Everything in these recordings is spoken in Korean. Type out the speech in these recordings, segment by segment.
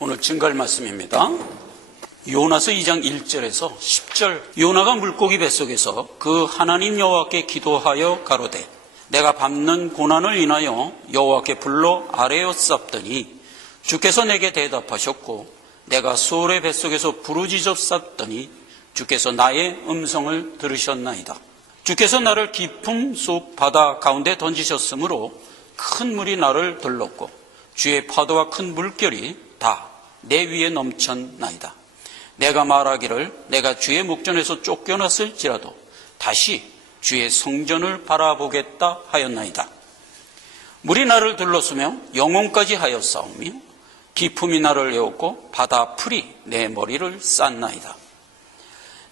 오늘 증거할 말씀입니다. 요나서 2장 1절에서 10절. 요나가 물고기 뱃속에서 그 하나님 여호와께 기도하여 가로되 내가 밟는 고난을 인하여 여호와께 불러 아뢰었사옵더니 주께서 내게 대답하셨고 내가 수월의 뱃속에서 부르짖었사옵더니 주께서 나의 음성을 들으셨나이다. 주께서 나를 깊음 속 바다 가운데 던지셨으므로 큰 물이 나를 들렀고 주의 파도와 큰 물결이 다 내 위에 넘쳤나이다. 내가 말하기를 내가 주의 목전에서 쫓겨났을지라도 다시 주의 성전을 바라보겠다 하였나이다. 물이 나를 들렀으며 영혼까지 하였사오며 깊음이 나를 에웠고 바다 풀이 내 머리를 쌌나이다.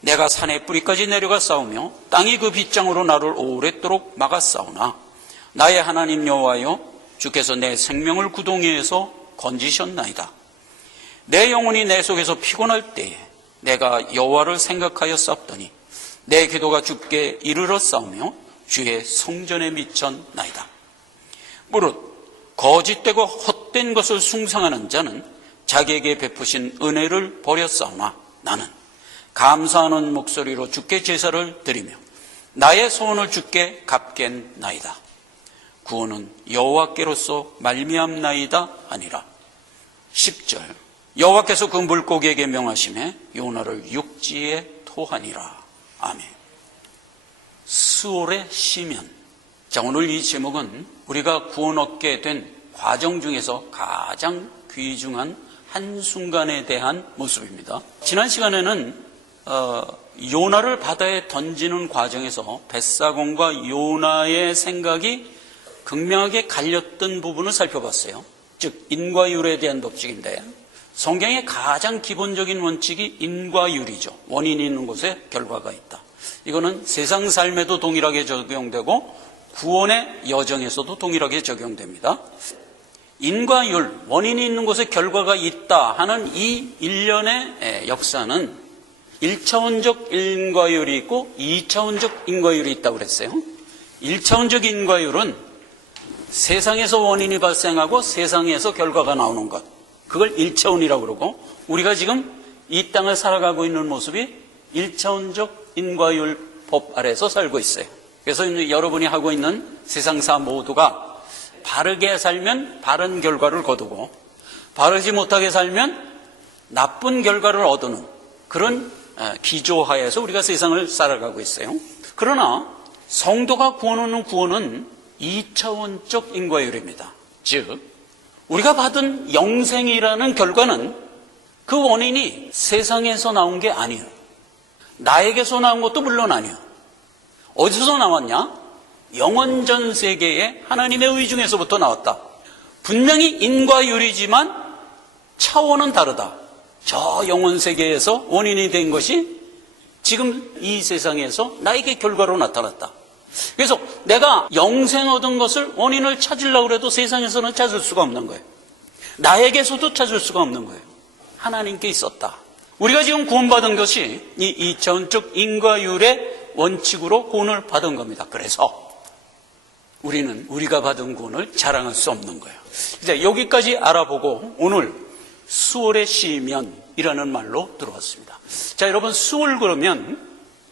내가 산의 뿌리까지 내려가 싸우며 땅이 그 빗장으로 나를 오랫도록 막았사오나 나의 하나님 여호와여 주께서 내 생명을 구덩이에서 건지셨나이다. 내 영혼이 내 속에서 피곤할 때에 내가 여호와를 생각하여 싸웠더니 내 기도가 주께 이르러 싸우며 주의 성전에 미쳤나이다. 무릇 거짓되고 헛된 것을 숭상하는 자는 자기에게 베푸신 은혜를 버렸사오나 나는 감사하는 목소리로 주께 제사를 드리며 나의 소원을 주께 갚겠나이다. 구원은 여호와께로서 말미암나이다 하니라. 10절. 여호와께서 그 물고기에게 명하심에 요나를 육지에 토하니라. 아멘. 수월의 시면. 자, 오늘 이 제목은 우리가 구원 얻게 된 과정 중에서 가장 귀중한 한순간에 대한 모습입니다. 지난 시간에는 요나를 바다에 던지는 과정에서 벳사공과 요나의 생각이 극명하게 갈렸던 부분을 살펴봤어요. 즉 인과율에 대한 법칙인데 성경의 가장 기본적인 원칙이 인과율이죠. 원인이 있는 곳에 결과가 있다. 이거는 세상 삶에도 동일하게 적용되고 구원의 여정에서도 동일하게 적용됩니다. 인과율, 원인이 있는 곳에 결과가 있다 하는 이 일련의 역사는 1차원적 인과율이 있고 2차원적 인과율이 있다고 그랬어요. 1차원적 인과율은 세상에서 원인이 발생하고 세상에서 결과가 나오는 것, 그걸 1차원이라고 그러고 우리가 지금 이 땅을 살아가고 있는 모습이 1차원적 인과율 법 아래에서 살고 있어요. 그래서 여러분이 하고 있는 세상사 모두가 바르게 살면 바른 결과를 거두고 바르지 못하게 살면 나쁜 결과를 얻는 그런 기조하에서 우리가 세상을 살아가고 있어요. 그러나 성도가 구원 얻는 구원은 2차원적 인과율입니다. 즉 우리가 받은 영생이라는 결과는 그 원인이 세상에서 나온 게 아니에요. 나에게서 나온 것도 물론 아니에요. 어디서 나왔냐? 영원전 세계의 하나님의 의 중에서부터 나왔다. 분명히 인과율이지만 차원은 다르다. 저 영원 세계에서 원인이 된 것이 지금 이 세상에서 나에게 결과로 나타났다. 그래서 내가 영생 얻은 것을 원인을 찾으려고 해도 세상에서는 찾을 수가 없는 거예요. 나에게서도 찾을 수가 없는 거예요. 하나님께 있었다. 우리가 지금 구원받은 것이 이 2차원적 인과율의 원칙으로 구원을 받은 겁니다. 그래서 우리는 우리가 받은 구원을 자랑할 수 없는 거예요. 이제 여기까지 알아보고 오늘 수월의 시면이라는 말로 들어왔습니다. 자, 여러분 수월 그러면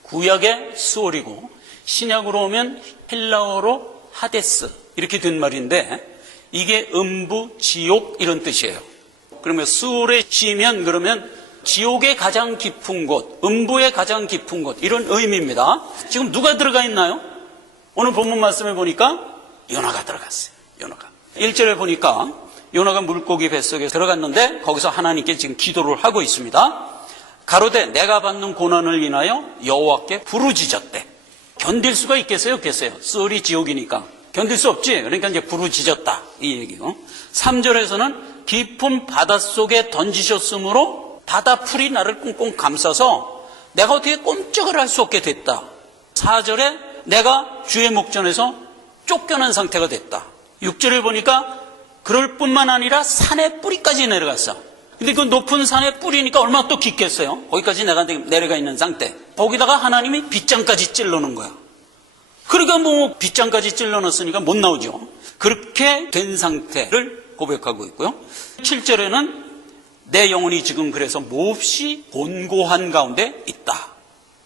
구약의 수월이고 신약으로 오면 헬라어로 하데스 이렇게 된 말인데 이게 음부, 지옥 이런 뜻이에요. 그러면 수월의 시면 그러면 지옥의 가장 깊은 곳, 음부의 가장 깊은 곳 이런 의미입니다. 지금 누가 들어가 있나요? 오늘 본문 말씀에 보니까 요나가 들어갔어요. 요나가 1절에 보니까 요나가 물고기 뱃속에 들어갔는데 거기서 하나님께 지금 기도를 하고 있습니다. 가로되 내가 받는 고난을 인하여 여호와께 부르짖었대. 견딜 수가 있겠어요? 없겠어요? 수월이 지옥이니까 견딜 수 없지. 그러니까 이제 부르짖었다 이 얘기고 3절에서는 깊은 바닷속에 던지셨으므로 바다 풀이 나를 꽁꽁 감싸서 내가 어떻게 꼼짝을 할 수 없게 됐다. 4절에 내가 주의 목전에서 쫓겨난 상태가 됐다. 6절을 보니까 그럴 뿐만 아니라 산의 뿌리까지 내려갔어. 근데 그 높은 산의 뿌리니까 얼마나 또 깊겠어요? 거기까지 내가 내려가 있는 상태. 거기다가 하나님이 빗장까지 찔러놓은 거야. 그러니까 뭐 빗장까지 찔러놨으니까 못 나오죠. 그렇게 된 상태를 고백하고 있고요. 7절에는 내 영혼이 지금 그래서 몹시 곤고한 가운데 있다.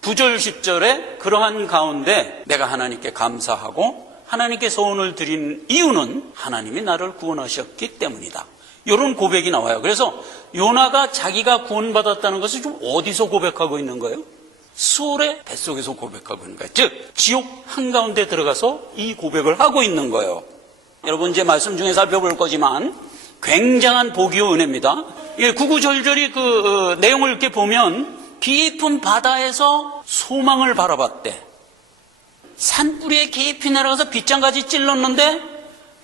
9절 10절에 그러한 가운데 내가 하나님께 감사하고 하나님께 소원을 드린 이유는 하나님이 나를 구원하셨기 때문이다. 이런 고백이 나와요. 그래서 요나가 자기가 구원받았다는 것을 좀 어디서 고백하고 있는 거예요? 수월의 뱃속에서 고백하고 있는 거예요. 즉 지옥 한가운데 들어가서 이 고백을 하고 있는 거예요. 여러분 이제 말씀 중에 살펴볼 거지만 굉장한 복이요 은혜입니다. 구구절절히 그 내용을 이렇게 보면 깊은 바다에서 소망을 바라봤대. 산뿌리에 깊이 내려가서 빗장까지 찔렀는데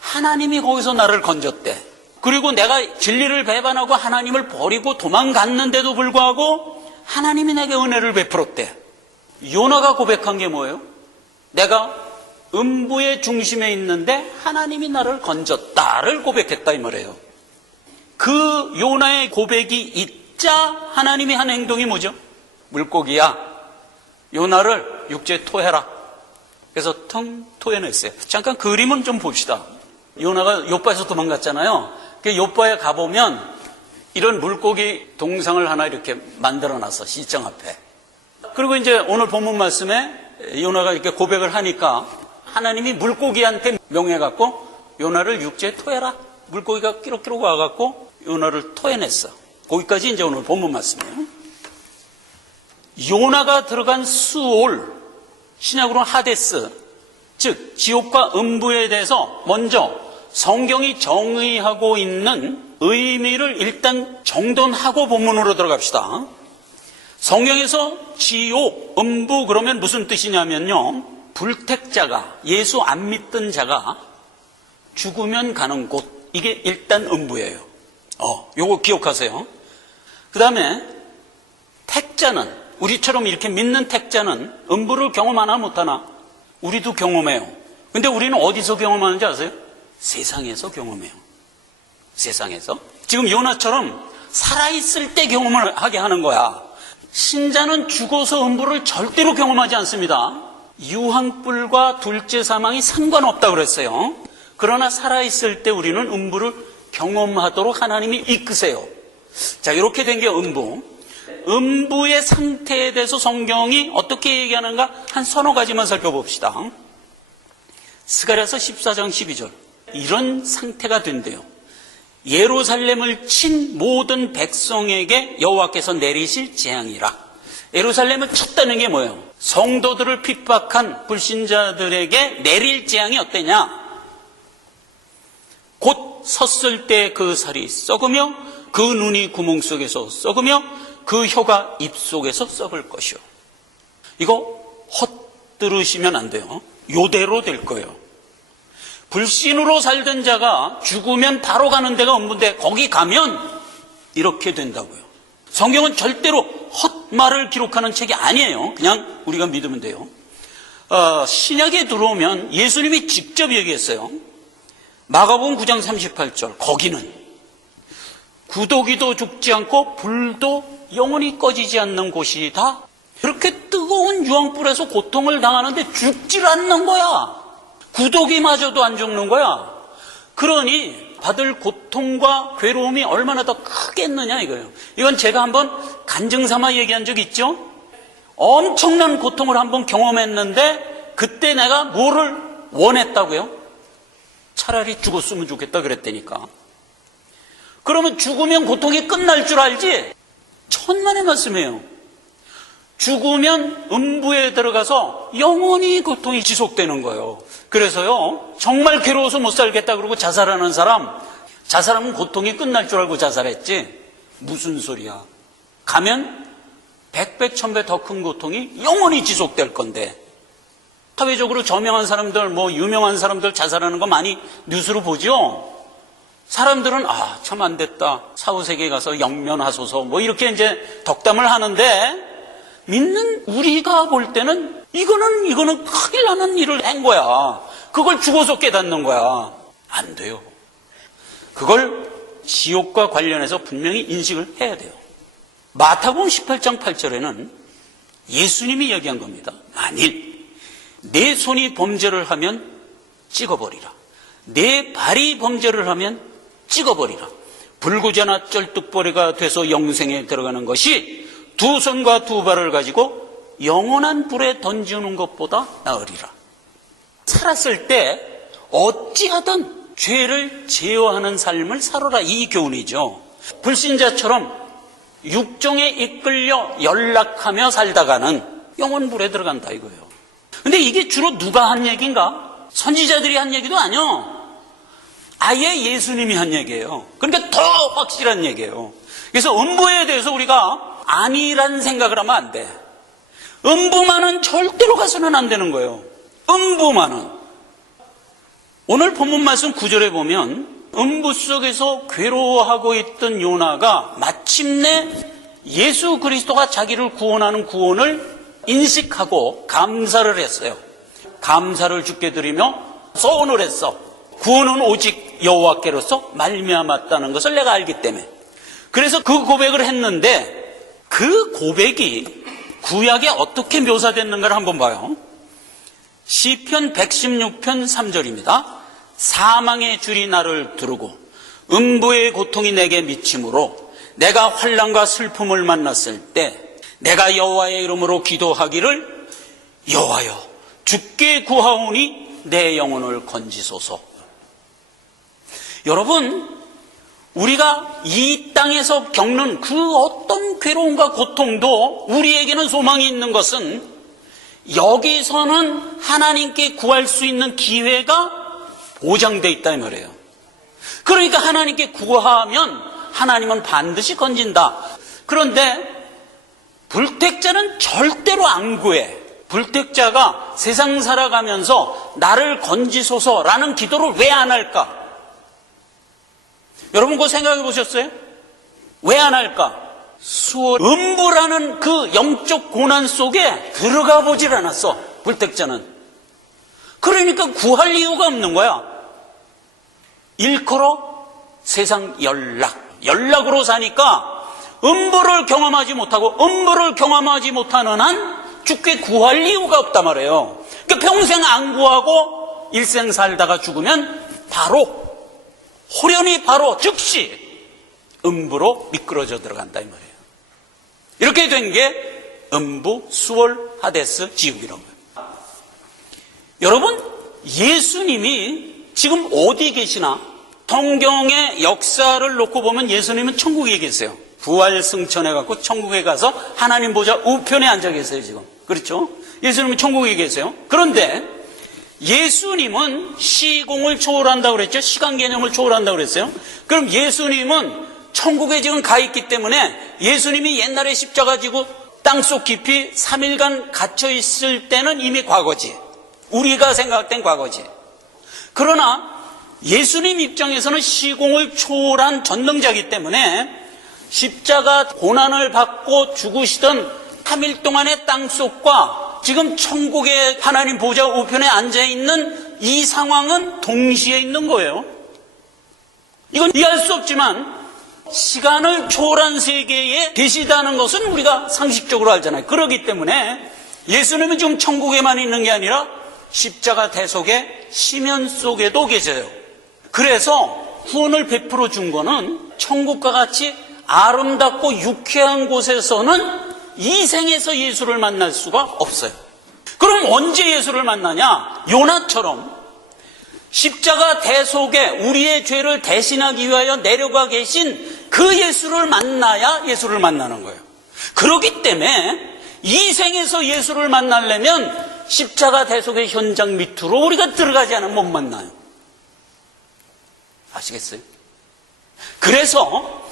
하나님이 거기서 나를 건졌대. 그리고 내가 진리를 배반하고 하나님을 버리고 도망갔는데도 불구하고 하나님이 내게 은혜를 베풀었대. 요나가 고백한 게 뭐예요? 내가 음부의 중심에 있는데 하나님이 나를 건졌다를 고백했다 이 말이에요. 그 요나의 고백이 있자 하나님이 한 행동이 뭐죠? 물고기야, 요나를 육지에 토해라. 그래서 텅 토해냈어요. 잠깐 그림은 좀 봅시다. 요나가 요바에서 도망갔잖아요. 그 요바에 가보면 이런 물고기 동상을 하나 이렇게 만들어놨어, 시청 앞에. 그리고 이제 오늘 본문 말씀에 요나가 이렇게 고백을 하니까 하나님이 물고기한테 명해갖고 요나를 육지에 토해라. 물고기가 끼룩끼룩 와갖고 요나를 토해냈어. 거기까지 이제 오늘 본문 말씀이에요. 요나가 들어간 수올, 신약으로는 하데스, 즉 지옥과 음부에 대해서 먼저 성경이 정의하고 있는 의미를 일단 정돈하고 본문으로 들어갑시다. 성경에서 지옥, 음부 그러면 무슨 뜻이냐면요, 불택자가, 예수 안 믿던 자가 죽으면 가는 곳, 이게 일단 음부예요. 요거 기억하세요. 그 다음에 택자는, 우리처럼 이렇게 믿는 택자는 음부를 경험하나 못하나? 우리도 경험해요. 근데 우리는 어디서 경험하는지 아세요? 세상에서 경험해요. 세상에서. 지금 요나처럼 살아있을 때 경험을 하게 하는 거야. 신자는 죽어서 음부를 절대로 경험하지 않습니다. 유황불과 둘째 사망이 상관없다고 그랬어요. 그러나 살아있을 때 우리는 음부를 경험하도록 하나님이 이끄세요. 자, 이렇게 된 게 음부. 음부의 상태에 대해서 성경이 어떻게 얘기하는가 한 서너 가지만 살펴봅시다. 스가랴서 14장 12절. 이런 상태가 된대요. 예루살렘을 친 모든 백성에게 여호와께서 내리실 재앙이라. 예루살렘을 쳤다는 게 뭐예요? 성도들을 핍박한 불신자들에게 내릴 재앙이 어때냐? 곧 섰을 때 그 살이 썩으며 그 눈이 구멍 속에서 썩으며 그 혀가 입 속에서 썩을 것이요. 이거 헛들으시면 안 돼요. 요대로 될 거예요. 불신으로 살던 자가 죽으면 바로 가는 데가 음부인데 거기 가면 이렇게 된다고요. 성경은 절대로 헛말을 기록하는 책이 아니에요. 그냥 우리가 믿으면 돼요. 신약에 들어오면 예수님이 직접 얘기했어요. 마가복음 9장 38절. 거기는 구더기도 죽지 않고 불도 영원히 꺼지지 않는 곳이다. 그렇게 뜨거운 유황불에서 고통을 당하는데 죽질 않는 거야. 구더기마저도 안 죽는 거야. 그러니 받을 고통과 괴로움이 얼마나 더 크겠느냐 이거예요. 이건 제가 한번 간증삼아 얘기한 적 있죠. 엄청난 고통을 한번 경험했는데 그때 내가 뭐를 원했다고요? 차라리 죽었으면 좋겠다 그랬다니까. 그러면 죽으면 고통이 끝날 줄 알지? 천만의 말씀이에요. 죽으면 음부에 들어가서 영원히 고통이 지속되는 거예요. 그래서요, 정말 괴로워서 못 살겠다 그러고 자살하는 사람, 자살하면 고통이 끝날 줄 알고 자살했지. 무슨 소리야. 가면 100배, 1000배 더 큰 고통이 영원히 지속될 건데. 사회적으로 저명한 사람들, 유명한 사람들 자살하는 거 많이 뉴스로 보죠? 사람들은 참 안 됐다. 사후세계에 가서 영면하소서 이렇게 이제 덕담을 하는데 믿는 우리가 볼 때는 이거는 큰일 나는 일을 한 거야. 그걸 죽어서 깨닫는 거야. 안 돼요. 그걸 지옥과 관련해서 분명히 인식을 해야 돼요. 마태복음 18장 8절에는 예수님이 얘기한 겁니다. 만일 내 손이 범죄를 하면 찍어버리라. 내 발이 범죄를 하면 찍어버리라. 불구제나 쩔뚝벌이가 돼서 영생에 들어가는 것이 두 손과 두 발을 가지고 영원한 불에 던지는 것보다 나으리라. 살았을 때 어찌하든 죄를 제어하는 삶을 살아라, 이 교훈이죠. 불신자처럼 육정에 이끌려 연락하며 살다가는 영원불에 들어간다 이거예요. 근데 이게 주로 누가 한 얘기인가? 선지자들이 한 얘기도 아니요. 아예 예수님이 한 얘기예요. 그러니까 더 확실한 얘기예요. 그래서 음부에 대해서 우리가 아니란 생각을 하면 안 돼. 음부만은 절대로 가서는 안 되는 거예요. 음부만은. 오늘 본문 말씀 9절에 보면 음부 속에서 괴로워하고 있던 요나가 마침내 예수 그리스도가 자기를 구원하는 구원을 인식하고 감사를 했어요. 감사를 주께 드리며 소원을 했어. 구원은 오직 여호와께로서 말미암았다는 것을 내가 알기 때문에. 그래서 그 고백을 했는데 그 고백이 구약에 어떻게 묘사됐는가를 한번 봐요. 시편 116편 3절입니다. 사망의 줄이 나를 두르고 음부의 고통이 내게 미치므로 내가 환난과 슬픔을 만났을 때 내가 여호와의 이름으로 기도하기를 여호와여 주께 구하오니 내 영혼을 건지소서. 여러분, 우리가 이 땅에서 겪는 그 어떤 괴로움과 고통도 우리에게는 소망이 있는 것은 여기서는 하나님께 구할 수 있는 기회가 보장되어 있다 이 말이에요. 그러니까 하나님께 구하면 하나님은 반드시 건진다. 그런데 불택자는 절대로 안 구해. 불택자가 세상 살아가면서 나를 건지소서라는 기도를 왜 안 할까? 여러분 그거 생각해 보셨어요? 왜 안 할까? 음부라는 그 영적 고난 속에 들어가 보질 않았어, 불택자는. 그러니까 구할 이유가 없는 거야. 일컬어 세상 연락으로 사니까 음부를 경험하지 못하고 음부를 경험하지 못하는 한 주께 구할 이유가 없단 말이에요. 그러니까 평생 안 구하고 일생 살다가 죽으면 호련히 바로 즉시 음부로 미끄러져 들어간다 이 말이에요. 이렇게 된 게 음부, 수월, 하데스, 지옥이라고요. 여러분, 예수님이 지금 어디 계시나? 성경의 역사를 놓고 보면 예수님은 천국에 계세요. 부활승천해 갖고 천국에 가서 하나님 보좌 우편에 앉아 계세요 지금. 그렇죠? 예수님은 천국에 계세요. 그런데 예수님은 시공을 초월한다고 그랬죠. 시간 개념을 초월한다고 그랬어요. 그럼 예수님은 천국에 지금 가 있기 때문에 예수님이 옛날에 십자가 지고 땅속 깊이 3일간 갇혀 있을 때는 이미 과거지. 우리가 생각할 땐 과거지. 그러나 예수님 입장에서는 시공을 초월한 전능자이기 때문에 십자가 고난을 받고 죽으시던 3일 동안의 땅속과 지금 천국의 하나님 보좌 우편에 앉아있는 이 상황은 동시에 있는 거예요. 이건 이해할 수 없지만 시간을 초월한 세계에 계시다는 것은 우리가 상식적으로 알잖아요. 그렇기 때문에 예수님은 지금 천국에만 있는 게 아니라 십자가 대속의 시면 속에도 계셔요. 그래서 구원을 베풀어 준 거는 천국과 같이 아름답고 유쾌한 곳에서는 이 생에서 예수를 만날 수가 없어요. 그럼 언제 예수를 만나냐? 요나처럼 십자가 대속에 우리의 죄를 대신하기 위하여 내려가 계신 그 예수를 만나야 예수를 만나는 거예요. 그렇기 때문에 이 생에서 예수를 만나려면 십자가 대속의 현장 밑으로 우리가 들어가지 않으면 못 만나요. 아시겠어요? 그래서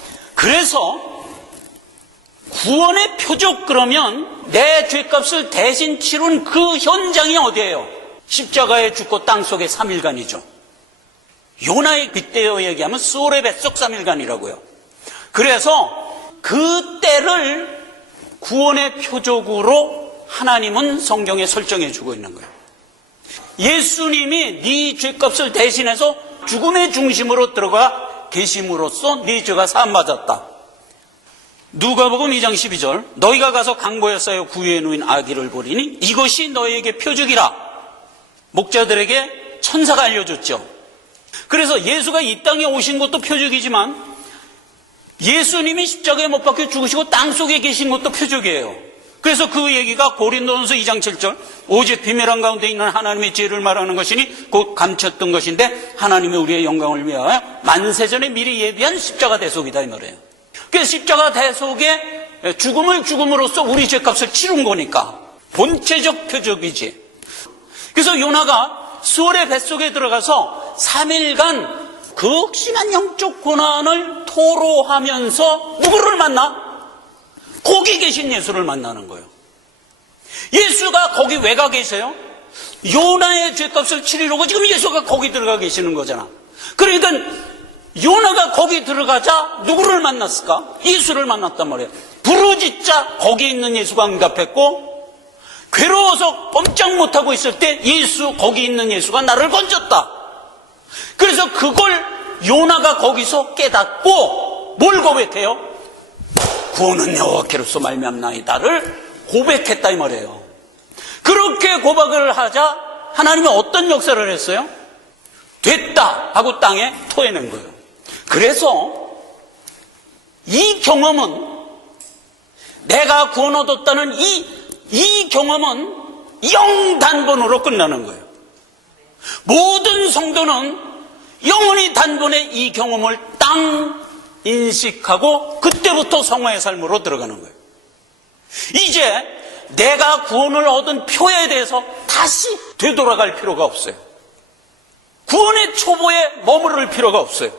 구원의 표적, 그러면 내 죄값을 대신 치룬 그 현장이 어디예요? 십자가에 죽고 땅속에 3일간이죠. 요나에 빗대어 얘기하면 수월의 뱃속 3일간이라고요. 그래서 그 때를 구원의 표적으로 하나님은 성경에 설정해 주고 있는 거예요. 예수님이 네 죄값을 대신해서 죽음의 중심으로 들어가 계심으로써 네 죄가 사함받았다. 누가복음 2장 12절, 너희가 가서 강보에 쌓여 구유에 누인 아기를 보리니 이것이 너희에게 표적이라. 목자들에게 천사가 알려줬죠. 그래서 예수가 이 땅에 오신 것도 표적이지만 예수님이 십자가에 못 박혀 죽으시고 땅속에 계신 것도 표적이에요. 그래서 그 얘기가 고린도전서 2장 7절 오직 비밀한 가운데 있는 하나님의 지혜를 말하는 것이니 곧 감췄던 것인데 하나님의 우리의 영광을 위하여 만세전에 미리 예비한 십자가 대속이다 이 말이에요. 그래서 십자가 대속의 죽음을 죽음으로써 우리 죄값을 치른 거니까 본체적 표적이지. 그래서 요나가 수월의 뱃속에 들어가서 3일간 극심한 영적 고난을 토로하면서 누구를 만나? 거기 계신 예수를 만나는 거예요. 예수가 거기 왜 가 계세요? 요나의 죄값을 치르려고 지금 예수가 거기 들어가 계시는 거잖아. 그러니까 요나가 거기 들어가자 누구를 만났을까? 예수를 만났단 말이에요. 부르짖자 거기 있는 예수가 응답했고, 괴로워서 꼼짝 못하고 있을 때 거기 있는 예수가 나를 건졌다. 그래서 그걸 요나가 거기서 깨닫고 뭘 고백해요? 구원은 여호와께로서 말미암나이다를 고백했다 이 말이에요. 그렇게 고백을 하자 하나님이 어떤 역사를 했어요? 됐다 하고 땅에 토해낸 거예요. 그래서 이 경험은, 내가 구원 얻었다는 이 경험은 영단번으로 끝나는 거예요. 모든 성도는 영원히 단번에 이 경험을 인식하고 그때부터 성화의 삶으로 들어가는 거예요. 이제 내가 구원을 얻은 표에 대해서 다시 되돌아갈 필요가 없어요. 구원의 초보에 머무를 필요가 없어요.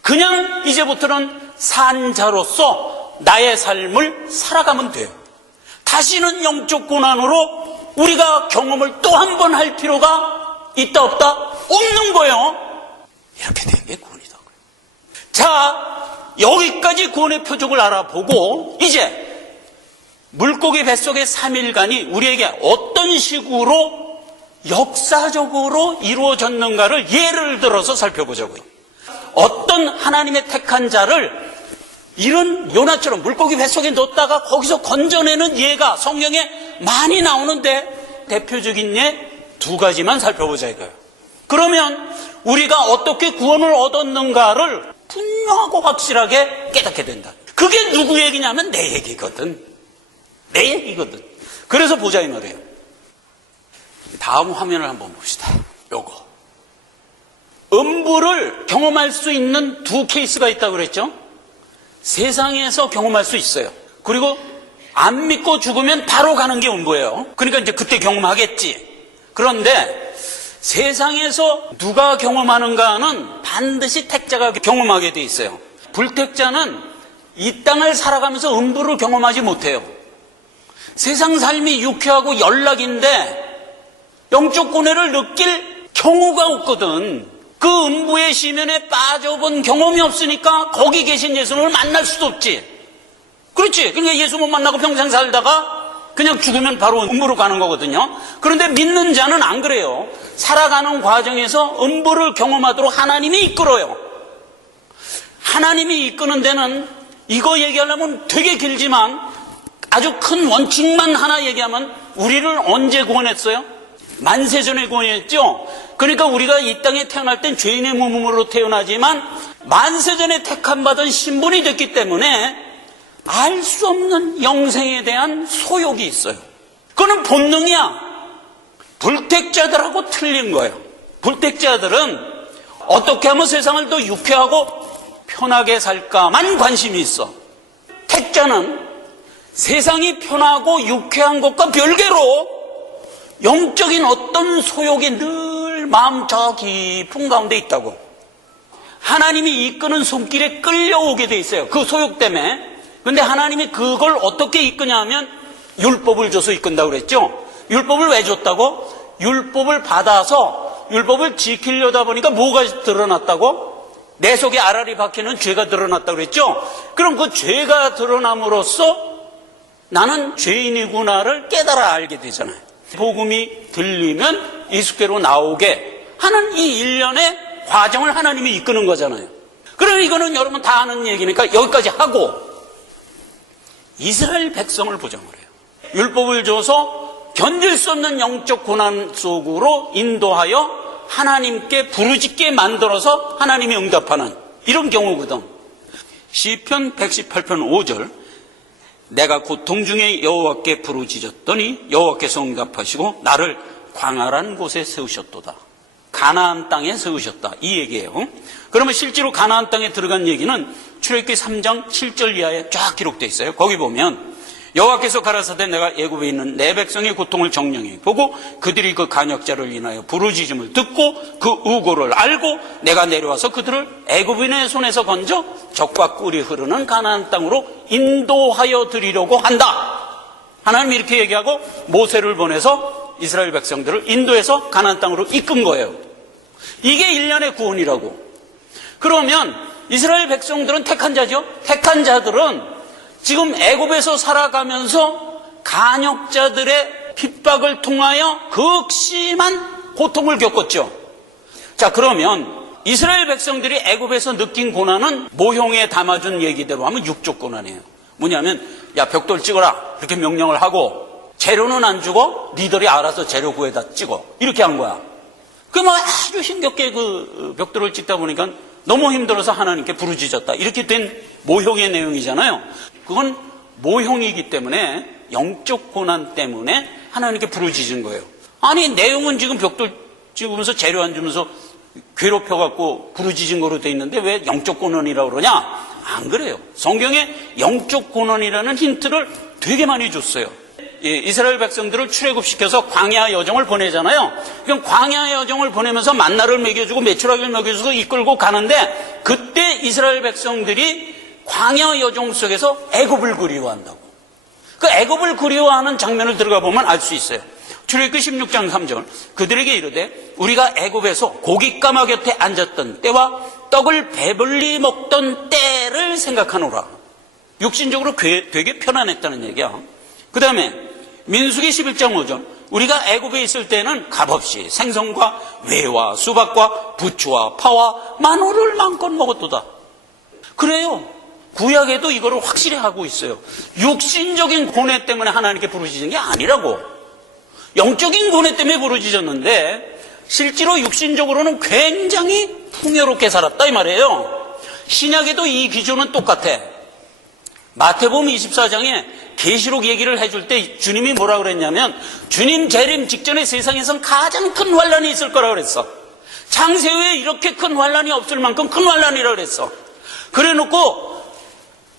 그냥 이제부터는 산자로서 나의 삶을 살아가면 돼요. 다시는 영적 고난으로 우리가 경험을 또 한 번 할 필요가 있다 없다? 없는 거예요. 이렇게 된 게 구원이다. 자, 여기까지 구원의 표적을 알아보고 이제 물고기 뱃속의 3일간이 우리에게 어떤 식으로 역사적으로 이루어졌는가를 예를 들어서 살펴보자고요. 어떤 하나님의 택한 자를 이런 요나처럼 물고기 뱃속에 넣었다가 거기서 건져내는 예가 성경에 많이 나오는데 대표적인 예 두 가지만 살펴보자 이거예요. 그러면 우리가 어떻게 구원을 얻었는가를 분명하고 확실하게 깨닫게 된다. 그게 누구 얘기냐면 내 얘기거든. 내 얘기거든. 그래서 보자 이 말이에요. 다음 화면을 한번 봅시다. 요거. 음부를 경험할 수 있는 두 케이스가 있다고 그랬죠? 세상에서 경험할 수 있어요. 그리고 안 믿고 죽으면 바로 가는 게 음부예요. 그러니까 이제 그때 경험하겠지. 그런데 세상에서 누가 경험하는가는 반드시 택자가 경험하게 돼 있어요. 불택자는 이 땅을 살아가면서 음부를 경험하지 못해요. 세상 삶이 유쾌하고 연락인데 영적 고뇌를 느낄 경우가 없거든. 그 음부의 시면에 빠져본 경험이 없으니까 거기 계신 예수님을 만날 수도 없지. 그렇지. 그러니까 예수 못 만나고 평생 살다가 그냥 죽으면 바로 음부로 가는 거거든요. 그런데 믿는 자는 안 그래요. 살아가는 과정에서 음부를 경험하도록 하나님이 이끌어요. 하나님이 이끄는 데는 이거 얘기하려면 되게 길지만 아주 큰 원칙만 하나 얘기하면 우리를 언제 구원했어요? 만세전에 구원했죠. 그러니까 우리가 이 땅에 태어날 땐 죄인의 몸으로 태어나지만 만세전에 택함받은 신분이 됐기 때문에 알 수 없는 영생에 대한 소욕이 있어요. 그거는 본능이야. 불택자들하고 틀린 거예요. 불택자들은 어떻게 하면 세상을 더 유쾌하고 편하게 살까만 관심이 있어. 택자는 세상이 편하고 유쾌한 것과 별개로 영적인 어떤 소욕이 늘 마음 저 깊은 가운데 있다고. 하나님이 이끄는 손길에 끌려오게 돼 있어요. 그 소욕 때문에. 근데 하나님이 그걸 어떻게 이끄냐 하면 율법을 줘서 이끈다고 그랬죠. 율법을 왜 줬다고? 율법을 받아서 율법을 지키려다 보니까 뭐가 드러났다고? 내 속에 알알이 박히는 죄가 드러났다고 그랬죠. 그럼 그 죄가 드러남으로써 나는 죄인이구나를 깨달아 알게 되잖아요. 복음이 들리면 예수께로 나오게 하는 이 일련의 과정을 하나님이 이끄는 거잖아요. 그러면 이거는 여러분 다 아는 얘기니까 여기까지 하고 이스라엘 백성을 보자고 그래요. 율법을 줘서 견딜 수 없는 영적 고난 속으로 인도하여 하나님께 부르짖게 만들어서 하나님이 응답하는 이런 경우거든. 시편 118편 5절 내가 고통 중에 여호와께 부르짖었더니 여호와께서 응답하시고 나를 광활한 곳에 세우셨도다. 가나안 땅에 세우셨다. 이 얘기예요. 그러면 실제로 가나안 땅에 들어간 얘기는 출애굽기 3장 7절 이하에 쫙 기록되어 있어요. 거기 보면 여호와께서 가라사대 내가 애굽에 있는 내 백성의 고통을 정령히 보고 그들이 그 간역자를 인하여 부르짖음을 듣고 그 우고를 알고 내가 내려와서 그들을 애굽인의 손에서 건져 적과 꿀이 흐르는 가나안 땅으로 인도하여 드리려고 한다. 하나님이 이렇게 얘기하고 모세를 보내서 이스라엘 백성들을 인도해서 가나안 땅으로 이끈 거예요. 이게 일련의 구원이라고. 그러면 이스라엘 백성들은 택한 자죠. 택한 자들은 지금 애굽에서 살아가면서 간역자들의 핍박을 통하여 극심한 고통을 겪었죠. 자, 그러면 이스라엘 백성들이 애굽에서 느낀 고난은 모형에 담아준 얘기대로 하면 육적 고난이에요. 뭐냐면 야 벽돌 찍어라 이렇게 명령을 하고 재료는 안 주고 니들이 알아서 재료 구해다 찍어 이렇게 한 거야. 그 뭐 아주 힘겹게 그 벽돌을 찍다 보니까 너무 힘들어서 하나님께 부르짖었다 이렇게 된 모형의 내용이잖아요. 그건 모형이기 때문에 영적 고난 때문에 하나님께 부르짖은 거예요. 아니 내용은 지금 벽돌 찍으면서 재료 안 주면서 괴롭혀갖고 부르짖은 거로 돼 있는데 왜 영적 고난이라고 그러냐? 안 그래요. 성경에 영적 고난이라는 힌트를 되게 많이 줬어요. 이스라엘 백성들을 출애굽시켜서 광야 여정을 보내잖아요. 그럼 광야 여정을 보내면서 만나를 먹여주고 메추라기를 먹여주고 이끌고 가는데 그때 이스라엘 백성들이 광야 여정 속에서 애굽을 그리워한다고. 그 애굽을 그리워하는 장면을 들어가 보면 알 수 있어요. 출애굽기 16장 3절 그들에게 이르되 우리가 애굽에서 고깃가마 곁에 앉았던 때와 떡을 배불리 먹던 때를 생각하노라. 육신적으로 되게 편안했다는 얘기야. 그 다음에 민수기 11장 5절 우리가 애굽에 있을 때는 값없이 생선과 외와 수박과 부추와 파와 마늘을 마음껏 먹었도다. 그래요. 구약에도 이거를 확실히 하고 있어요. 육신적인 고뇌 때문에 하나님께 부르짖은 게 아니라고. 영적인 고뇌 때문에 부르짖었는데 실제로 육신적으로는 굉장히 풍요롭게 살았다 이 말이에요. 신약에도 이 기조는 똑같아. 마태복음 24장에 계시록 얘기를 해줄 때 주님이 뭐라 그랬냐면 주님 재림 직전에 세상에선 가장 큰 환란이 있을 거라 그랬어. 창세 후에 이렇게 큰 환란이 없을 만큼 큰 환란이라 그랬어. 그래놓고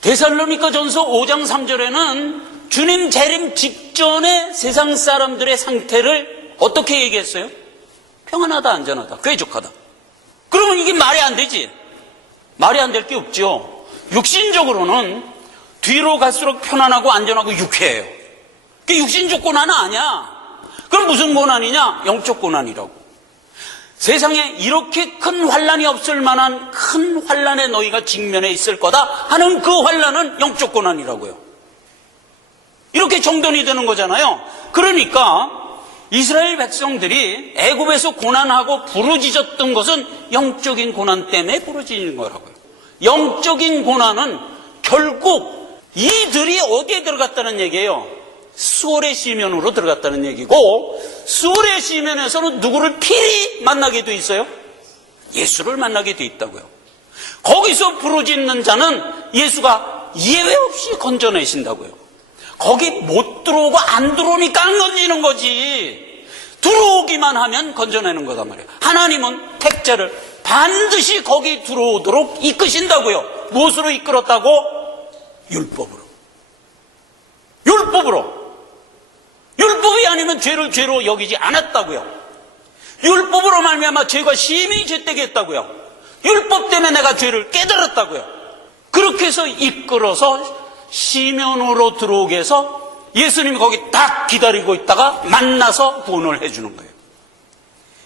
데살로니가 전서 5장 3절에는 주님 재림 직전에 세상 사람들의 상태를 어떻게 얘기했어요? 평안하다, 안전하다, 쾌적하다. 그러면 이게 말이 안 되지. 말이 안 될 게 없죠. 육신적으로는 뒤로 갈수록 편안하고 안전하고 유쾌해요. 그게 육신적 고난은 아니야. 그럼 무슨 고난이냐? 영적 고난이라고. 세상에 이렇게 큰 환란이 없을 만한 큰 환란에 너희가 직면해 있을 거다 하는 그 환란은 영적 고난이라고요. 이렇게 정돈이 되는 거잖아요. 그러니까 이스라엘 백성들이 애굽에서 고난하고 부르짖었던 것은 영적인 고난 때문에 부르짖는 거라고요. 영적인 고난은 결국 이들이 어디에 들어갔다는 얘기예요? 수월의 시면으로 들어갔다는 얘기고 수월의 시면에서는 누구를 필히 만나게 돼 있어요? 예수를 만나게 돼 있다고요. 거기서 부르짖는 자는 예수가 예외 없이 건져내신다고요. 거기 못 들어오고 안 들어오니까 안 건지는 거지. 들어오기만 하면 건져내는 거단 말이에요. 하나님은 택자를 반드시 거기 들어오도록 이끄신다고요. 무엇으로 이끌었다고? 율법으로. 율법이 아니면 죄를 죄로 여기지 않았다고요. 율법으로 말미암아 죄가 심히 죄되게 했다고요. 율법 때문에 내가 죄를 깨달았다고요. 그렇게 해서 이끌어서 시면으로 들어오게 해서 예수님이 거기 딱 기다리고 있다가 만나서 구원을 해주는 거예요.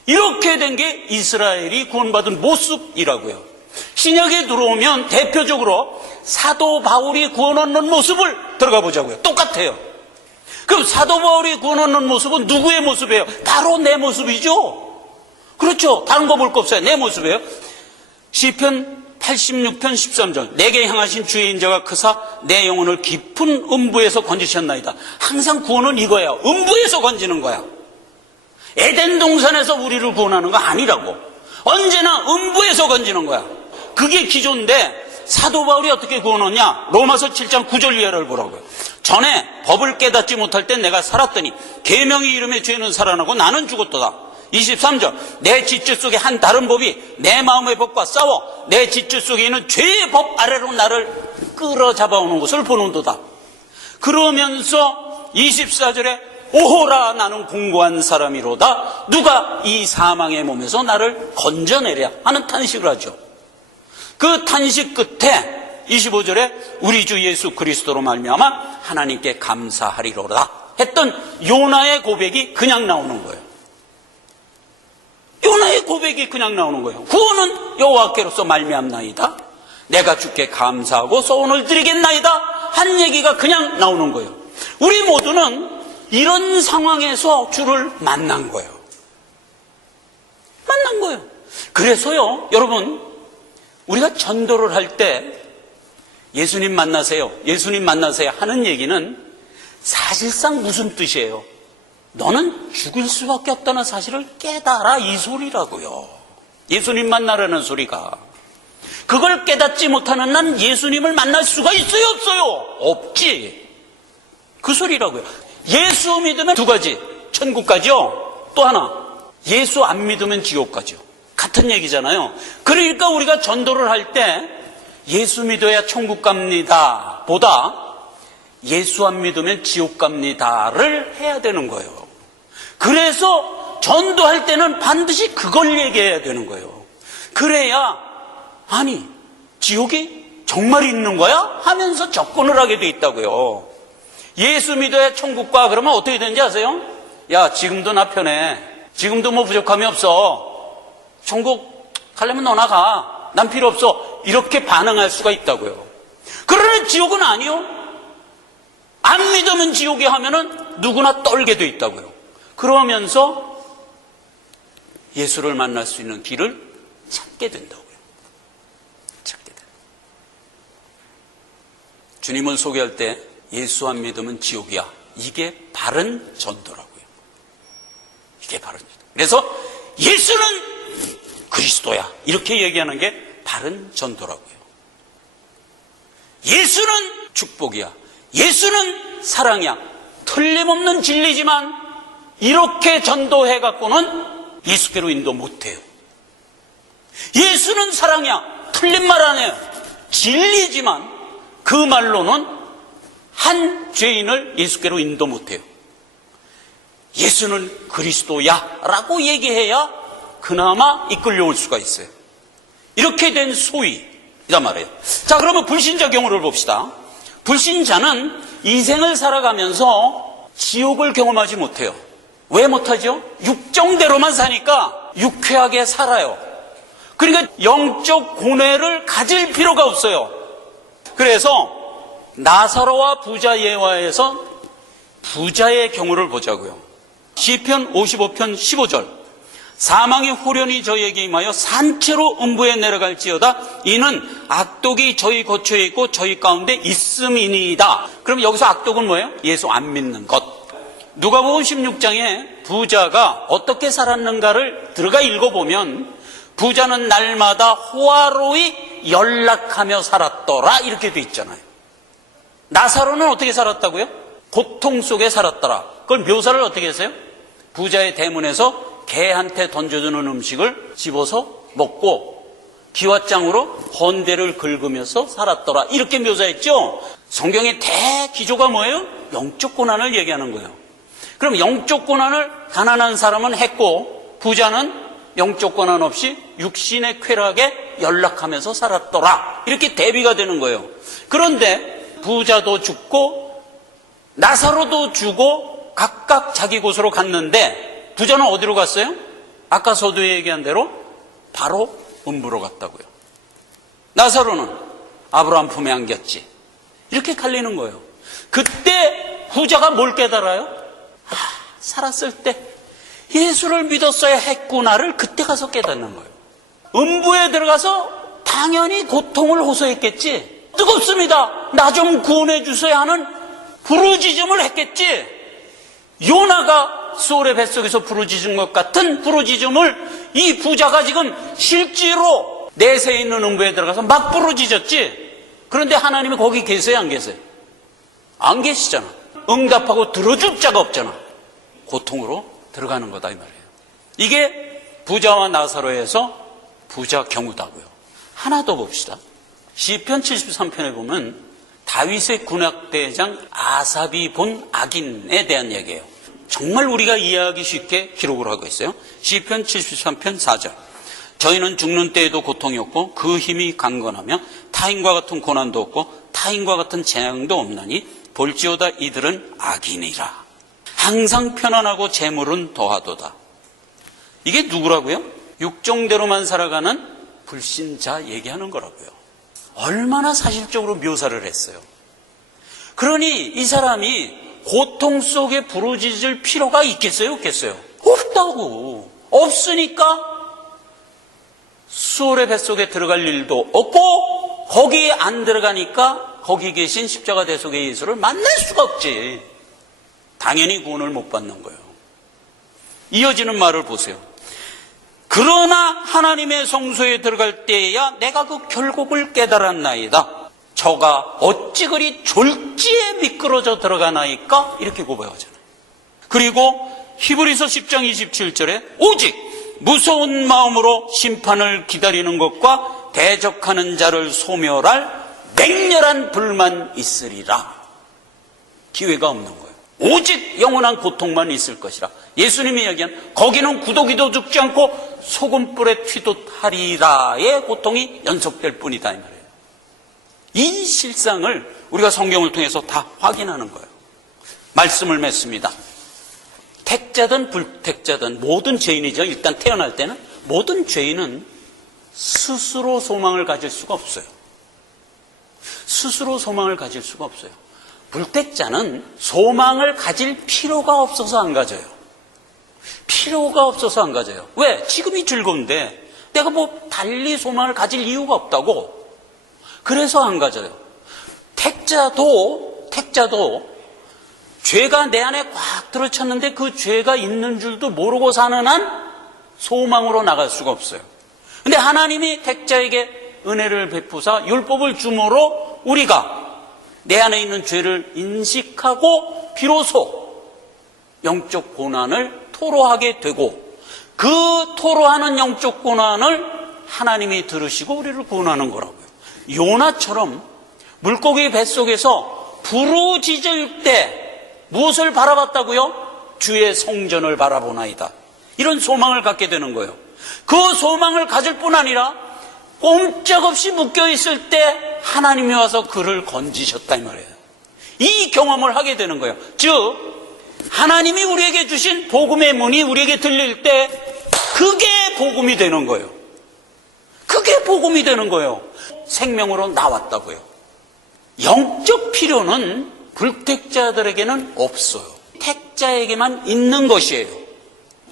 이렇게 된 게 이스라엘이 구원받은 모습이라고요. 신약에 들어오면 대표적으로 사도 바울이 구원 얻는 모습을 들어가 보자고요. 똑같아요. 그럼 사도 바울이 구원 얻는 모습은 누구의 모습이에요? 바로 내 모습이죠. 그렇죠. 다른 거 볼 거 없어요. 내 모습이에요. 시편 86편 13절 내게 향하신 주의 인자가 크사 내 영혼을 깊은 음부에서 건지셨나이다. 항상 구원은 이거예요. 음부에서 건지는 거야. 에덴 동산에서 우리를 구원하는 거 아니라고. 언제나 음부에서 건지는 거야. 그게 기조인데 사도 바울이 어떻게 구원하냐? 로마서 7장 9절 이하를 보라고요. 전에 법을 깨닫지 못할 때 내가 살았더니 계명의 이름에 죄는 살아나고 나는 죽었도다. 23절 내 지체 속에 한 다른 법이 내 마음의 법과 싸워 내 지체 속에 있는 죄의 법 아래로 나를 끌어잡아오는 것을 보는도다. 그러면서 24절에 오호라 나는 공고한 사람이로다. 누가 이 사망의 몸에서 나를 건져내랴 하는 탄식을 하죠. 그 탄식 끝에 25절에 우리 주 예수 그리스도로 말미암아 하나님께 감사하리로다 했던 요나의 고백이 그냥 나오는 거예요. 요나의 고백이 그냥 나오는 거예요. 구원은 여호와께로서 말미암나이다. 내가 주께 감사하고 소원을 드리겠나이다 한 얘기가 그냥 나오는 거예요. 우리 모두는 이런 상황에서 주를 만난 거예요. 만난 거예요. 그래서요, 여러분, 우리가 전도를 할 때 예수님 만나세요, 예수님 만나세요 하는 얘기는 사실상 무슨 뜻이에요? 너는 죽을 수밖에 없다는 사실을 깨달아 이 소리라고요. 예수님 만나라는 소리가. 그걸 깨닫지 못하는 난 예수님을 만날 수가 있어요, 없어요? 없지. 그 소리라고요. 예수 믿으면 두 가지, 천국 가죠. 또 하나, 예수 안 믿으면 지옥 가죠. 같은 얘기잖아요. 그러니까 우리가 전도를 할 때 예수 믿어야 천국 갑니다 보다 예수 안 믿으면 지옥 갑니다를 해야 되는 거예요. 그래서 전도할 때는 반드시 그걸 얘기해야 되는 거예요. 그래야 아니 지옥이 정말 있는 거야? 하면서 접근을 하게 돼 있다고요. 예수 믿어야 천국 가 그러면 어떻게 되는지 아세요? 야 지금도 나 편해. 지금도 뭐 부족함이 없어. 천국 가려면 너나 가. 난 필요 없어. 이렇게 반응할 수가 있다고요. 그러나 지옥은 아니요. 안 믿으면 지옥이 하면은 누구나 떨게 돼 있다고요. 그러면서 예수를 만날 수 있는 길을 찾게 된다고요. 찾게 된다. 주님을 소개할 때 예수 안 믿으면 지옥이야. 이게 바른 전도라고요. 이게 바른 전도. 그래서 예수는 그리스도야. 이렇게 얘기하는 게 바른 전도라고요. 예수는 축복이야. 예수는 사랑이야. 틀림없는 진리지만 이렇게 전도해갖고는 예수께로 인도 못해요. 예수는 사랑이야. 틀린 말 안 해요. 진리지만 그 말로는 한 죄인을 예수께로 인도 못해요. 예수는 그리스도야 라고 얘기해야 그나마 이끌려올 수가 있어요. 이렇게 된 소위이란 말이에요. 자, 그러면 불신자 경우를 봅시다. 불신자는 인생을 살아가면서 지옥을 경험하지 못해요. 왜 못하죠? 육정대로만 사니까 유쾌하게 살아요. 그러니까 영적 고뇌를 가질 필요가 없어요. 그래서 나사로와 부자 예화에서 부자의 경우를 보자고요. 시편 55편 15절 사망의 후련이 저희에게 임하여 산채로 음부에 내려갈지어다. 이는 악독이 저희 거처에 있고 저희 가운데 있음이니이다. 그럼 여기서 악독은 뭐예요? 예수 안 믿는 것. 누가복음 16장에 부자가 어떻게 살았는가를 들어가 읽어보면 부자는 날마다 호화로이 연락하며 살았더라 이렇게 돼 있잖아요. 나사로는 어떻게 살았다고요? 고통 속에 살았더라. 그걸 묘사를 어떻게 했어요? 부자의 대문에서 개한테 던져주는 음식을 집어서 먹고 기왓장으로 헌대를 긁으면서 살았더라 이렇게 묘사했죠. 성경의 대기조가 뭐예요? 영적 고난을 얘기하는 거예요. 그럼 영적 고난을 가난한 사람은 했고 부자는 영적 고난 없이 육신의 쾌락에 연락하면서 살았더라 이렇게 대비가 되는 거예요. 그런데 부자도 죽고 나사로도 죽고 각각 자기 곳으로 갔는데 부자는 어디로 갔어요? 아까 서두에 얘기한 대로 바로 음부로 갔다고요. 나사로는 아브라함 품에 안겼지. 이렇게 갈리는 거예요. 그때 부자가 뭘 깨달아요? 살았을 때 예수를 믿었어야 했구나를 그때 가서 깨닫는 거예요. 음부에 들어가서 당연히 고통을 호소했겠지. 뜨겁습니다. 나 좀 구원해 주셔야 하는 부르짖음을 했겠지. 요나가 소울의 뱃속에서 부르짖은 것 같은 부르짖음을 이 부자가 지금 실제로 내세에 있는 음부에 들어가서 막 부르짖었지. 그런데 하나님이 거기 계세요, 안 계세요? 안 계시잖아. 응답하고 들어줄 자가 없잖아. 고통으로 들어가는 거다 이 말이에요. 이게 부자와 나사로에서 부자 경우다고요. 하나 더 봅시다. 시편 73편에 보면 다윗의 군악대장 아삽이 본 악인에 대한 얘기예요. 정말 우리가 이해하기 쉽게 기록을 하고 있어요. 시편 73편 4절. 저희는 죽는 때에도 고통이 없고 그 힘이 강건하며 타인과 같은 고난도 없고 타인과 같은 재앙도 없나니 볼지어다 이들은 악인이라. 항상 편안하고 재물은 더하도다. 이게 누구라고요? 육정대로만 살아가는 불신자 얘기하는 거라고요. 얼마나 사실적으로 묘사를 했어요. 그러니 이 사람이 고통 속에 부르짖을 필요가 있겠어요? 없겠어요? 없다고. 없으니까 수월의 뱃속에 들어갈 일도 없고 거기에 안 들어가니까 거기 계신 십자가 대속의 예수를 만날 수가 없지. 당연히 구원을 못 받는 거예요. 이어지는 말을 보세요. 그러나 하나님의 성소에 들어갈 때에야 내가 그 결국을 깨달았나이다. 저가 어찌 그리 졸지에 미끄러져 들어가나이까? 이렇게 고백하잖아요. 그리고 히브리서 10장 27절에 오직 무서운 마음으로 심판을 기다리는 것과 대적하는 자를 소멸할 맹렬한 불만 있으리라. 기회가 없는 거예요. 오직 영원한 고통만 있을 것이라. 예수님이 이야기한 거기는 구더기도 죽지 않고 소금불에 튀듯하리라의 고통이 연속될 뿐이다 이 말이에요. 이 실상을 우리가 성경을 통해서 다 확인하는 거예요. 말씀을 맺습니다. 택자든 불택자든 모든 죄인이죠. 일단 태어날 때는 모든 죄인은 스스로 소망을 가질 수가 없어요. 스스로 소망을 가질 수가 없어요. 불택자는 소망을 가질 필요가 없어서 안 가져요. 필요가 없어서 안 가져요. 왜? 지금이 즐거운데 내가 뭐 달리 소망을 가질 이유가 없다고. 그래서 안 가져요. 택자도 죄가 내 안에 꽉 들어찼는데 그 죄가 있는 줄도 모르고 사는 한 소망으로 나갈 수가 없어요. 근데 하나님이 택자에게 은혜를 베푸사 율법을 주므로 우리가 내 안에 있는 죄를 인식하고 비로소 영적 고난을 토로하게 되고 그 토로하는 영적 고난을 하나님이 들으시고 우리를 구원하는 거라고요. 요나처럼 물고기 뱃속에서 부르짖을 때 무엇을 바라봤다고요? 주의 성전을 바라보나이다. 이런 소망을 갖게 되는 거예요. 그 소망을 가질 뿐 아니라 꼼짝없이 묶여있을 때 하나님이 와서 그를 건지셨다 이 말이에요. 이 경험을 하게 되는 거예요. 즉 하나님이 우리에게 주신 복음의 문이 우리에게 들릴 때 그게 복음이 되는 거예요. 그게 복음이 되는 거예요. 생명으로 나왔다고요. 영적 필요는 불택자들에게는 없어요. 택자에게만 있는 것이에요.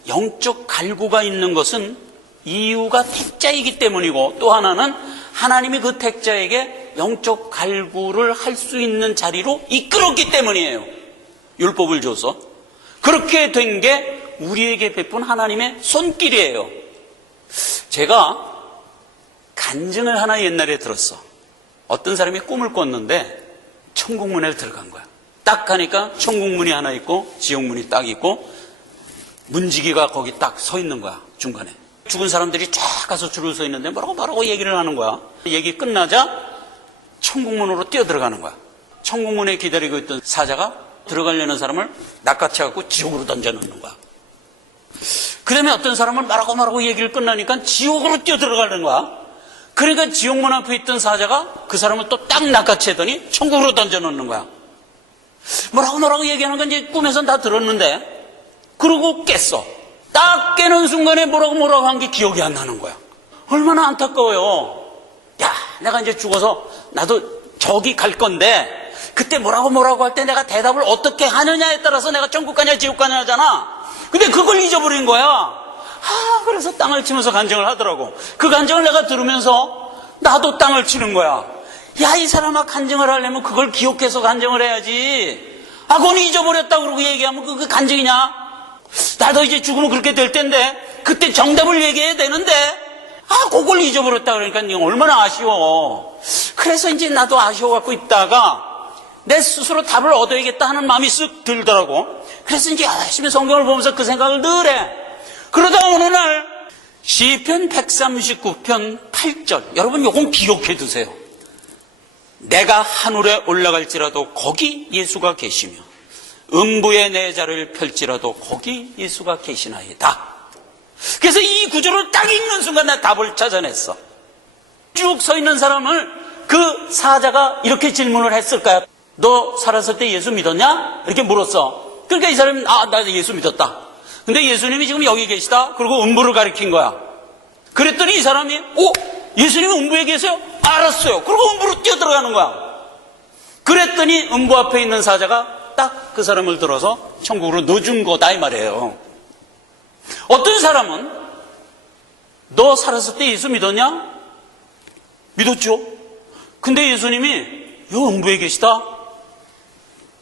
영적 갈구가 있는 것은 이유가 택자이기 때문이고 또 하나는 하나님이 그 택자에게 영적 갈구를 할 수 있는 자리로 이끌었기 때문이에요. 율법을 줘서. 그렇게 된 게 우리에게 베푼 하나님의 손길이에요. 제가 간증을 하나 옛날에 들었어. 어떤 사람이 꿈을 꿨는데 천국문에 들어간 거야. 딱 가니까 천국문이 하나 있고 지옥문이 딱 있고 문지기가 거기 딱 서 있는 거야. 중간에. 죽은 사람들이 쫙 가서 줄을 서 있는데 뭐라고 얘기를 하는 거야. 얘기 끝나자 천국문으로 뛰어 들어가는 거야. 천국문에 기다리고 있던 사자가 들어가려는 사람을 낚아채갖고 지옥으로 던져놓는 거야. 그 다음에 어떤 사람은 말하고 얘기를 끝나니까 지옥으로 뛰어 들어가는 거야. 그러니까 지옥문 앞에 있던 사자가 그 사람을 또 딱 낚아채더니 천국으로 던져놓는 거야. 뭐라고 얘기하는 건 이제 꿈에선 다 들었는데 그러고 깼어. 딱 깨는 순간에 뭐라고 한 게 기억이 안 나는 거야. 얼마나 안타까워요. 야, 내가 이제 죽어서 나도 저기 갈 건데 그때 뭐라고 할 때 내가 대답을 어떻게 하느냐에 따라서 내가 천국 가냐 지옥 가냐 하잖아. 근데 그걸 잊어버린 거야. 그래서 땅을 치면서 간증을 하더라고. 그 간증을 내가 들으면서 나도 땅을 치는 거야. 야, 이 사람아, 간증을 하려면 그걸 기억해서 간증을 해야지. 그건 잊어버렸다 그러고 얘기하면 그게 간증이냐? 나도 이제 죽으면 그렇게 될 텐데 그때 정답을 얘기해야 되는데 그걸 잊어버렸다 그러니까 얼마나 아쉬워. 그래서 이제 나도 아쉬워갖고 있다가 내 스스로 답을 얻어야겠다 하는 마음이 쓱 들더라고. 그래서 이제 열심히 성경을 보면서 그 생각을 늘 해. 그러다 어느 날 시편 139편 8절, 여러분 요건 기억해 두세요. 내가 하늘에 올라갈지라도 거기 예수가 계시며 음부에 내 자를 펼지라도 거기 예수가 계시나이다. 그래서 이 구절을 딱 읽는 순간 나 답을 찾아냈어. 쭉 서 있는 사람을 그 사자가 이렇게 질문을 했을까요? 너 살았을 때 예수 믿었냐? 이렇게 물었어. 그러니까 이 사람이 나 예수 믿었다. 근데 예수님이 지금 여기 계시다. 그리고 음부를 가리킨 거야. 그랬더니 이 사람이 예수님이 음부에 계세요? 알았어요. 그리고 음부로 뛰어들어가는 거야. 그랬더니 음부 앞에 있는 사자가 딱 그 사람을 들어서 천국으로 넣어준 거다 이 말이에요. 어떤 사람은 너 살았을 때 예수 믿었냐? 믿었죠. 근데 예수님이 여 음부에 계시다?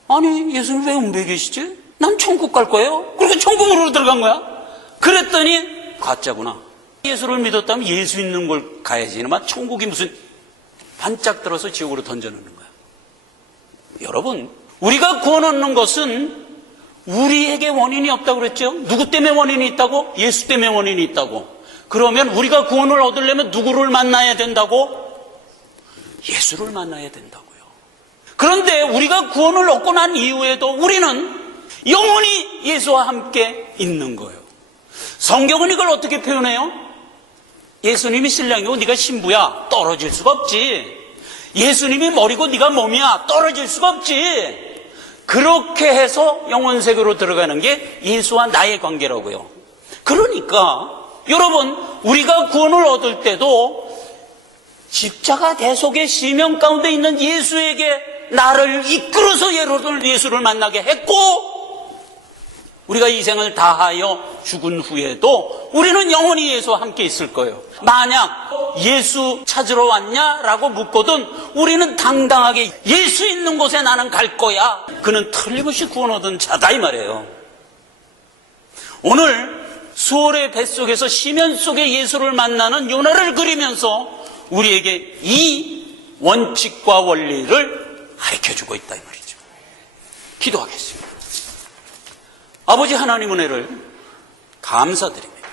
아니 예수님 왜 음부에 계시지? 난 천국 갈 거예요. 그러니까 천국으로 들어간 거야. 그랬더니 가짜구나. 예수를 믿었다면 예수 있는 걸 가야지. 이놈아 천국이 무슨 반짝 들어서 지옥으로 던져놓는 거야. 여러분, 우리가 구원 얻는 것은 우리에게 원인이 없다고 그랬죠? 누구 때문에 원인이 있다고? 예수 때문에 원인이 있다고. 그러면 우리가 구원을 얻으려면 누구를 만나야 된다고? 예수를 만나야 된다고요. 그런데 우리가 구원을 얻고 난 이후에도 우리는 영원히 예수와 함께 있는 거예요. 성경은 이걸 어떻게 표현해요? 예수님이 신랑이고 네가 신부야. 떨어질 수가 없지. 예수님이 머리고 네가 몸이야. 떨어질 수가 없지. 그렇게 해서 영혼세계로 들어가는 게 예수와 나의 관계라고요. 그러니까 여러분, 우리가 구원을 얻을 때도 십자가 대속의 시명 가운데 있는 예수에게 나를 이끌어서 예수를 만나게 했고, 우리가 이 생을 다하여 죽은 후에도 우리는 영원히 예수와 함께 있을 거예요. 만약 예수 찾으러 왔냐라고 묻거든 우리는 당당하게 예수 있는 곳에 나는 갈 거야. 그는 틀림없이 구원 얻은 자다 이 말이에요. 오늘 수월의 뱃속에서 시면 속에 예수를 만나는 요나를 그리면서 우리에게 이 원칙과 원리를 가르쳐주고 있다 이 말이죠. 기도하겠습니다. 아버지 하나님 은혜를 감사드립니다.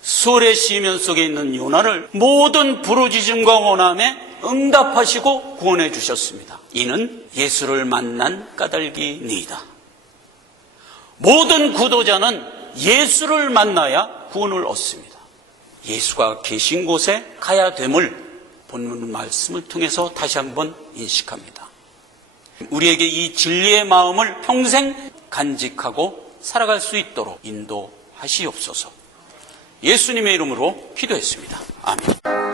수월의 시면 속에 있는 요나를 모든 부르짖음과 원함에 응답하시고 구원해 주셨습니다. 이는 예수를 만난 까닭이니이다. 모든 구도자는 예수를 만나야 구원을 얻습니다. 예수가 계신 곳에 가야 됨을 본문 말씀을 통해서 다시 한번 인식합니다. 우리에게 이 진리의 마음을 평생 간직하고 살아갈 수 있도록 인도하시옵소서. 예수님의 이름으로 기도했습니다. 아멘.